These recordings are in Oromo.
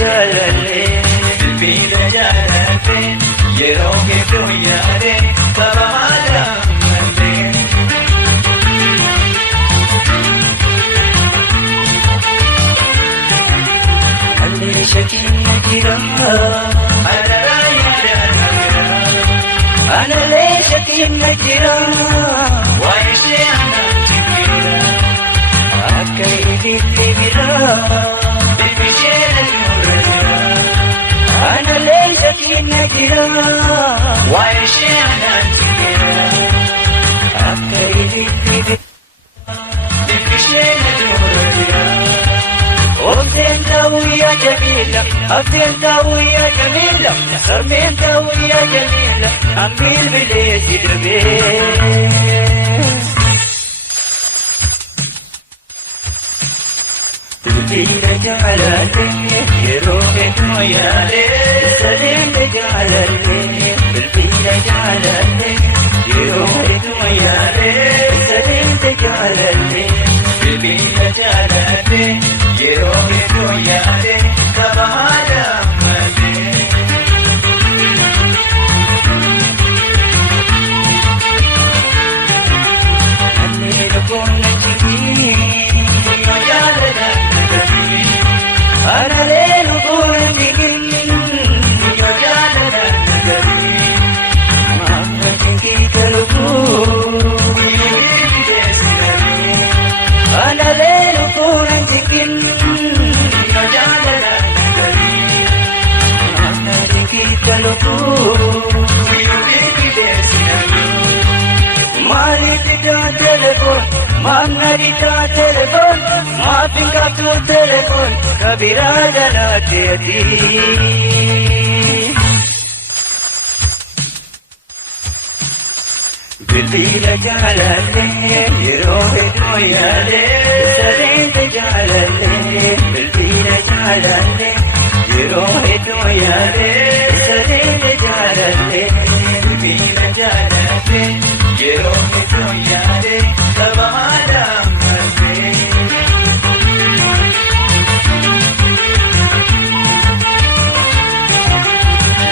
jalalle bilbila jalalle yeroo hedduu yaade kabajaa malee. Allee shakiin jira adaraa yaadannaa analee shakiin jira waa'ee ishee anatti jira akka ibiddi bira bibbishee nurra jira analee shakiin jira waa'ee ishee anatti jira akka ibiddi bira bibbishee nurra jira. أنت ويا جميلة أنت ويا جميلة أنت ويا جميلة أميل بليس البيت تبديل جعلني يروح ويالي سليم جعلني تبديل جعلني يروح ويالي سليم جعلني تبديل جعلني yeroo hedduu yaade kabajaa malee. Annee lubbuun na jigii yoo jaalala naganii analee lubbuun na jigii yoo jaalala naganii maamna jigii kalubuu analee lubbuun na jigii. Mangarita telepon, mapinga tu telepon, kabira jala jeti. Bilbila jalalle, yeroo hedduu yaade, sadeente jalalle. Bilbila jalalle, yeroo hedduu yaade, sadeente jalalle. Bilbila jalalle, yeroo hedduu yaade, kabajaa malee.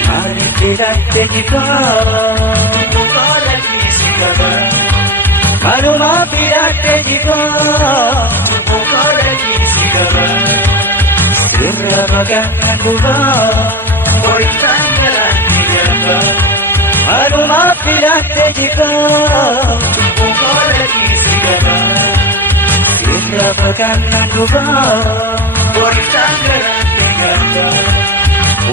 Maaliif filatte jibbaa? Bukoora kiisi qaba. Malumaa filatte jibbaa? Bukoora kiisi qaba. Sirra maqaan gubaa? Boo'isaan garaan ni jaba. Malumaa filatte jibbaa? Bukoora kiisi qaba. Sirra maqaan gubaa? Boo'isaan garaan ni jaba.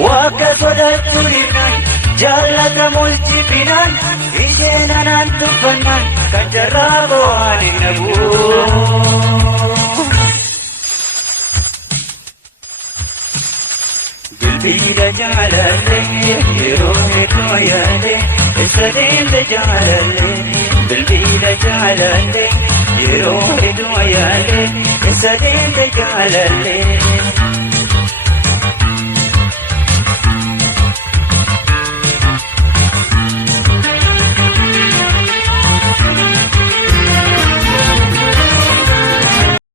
Waaqa sodaachuu dhiibnaan jaallata mul'ifnaan isheenanaan tuffannaan kan jarraa bo'aan hin dhabu. Bilbila jaalallee yeroo hedduu yaade isa deemte jaalallee. Bilbila jaalallee yeroo hedduu yaade isa deemte jaalallee.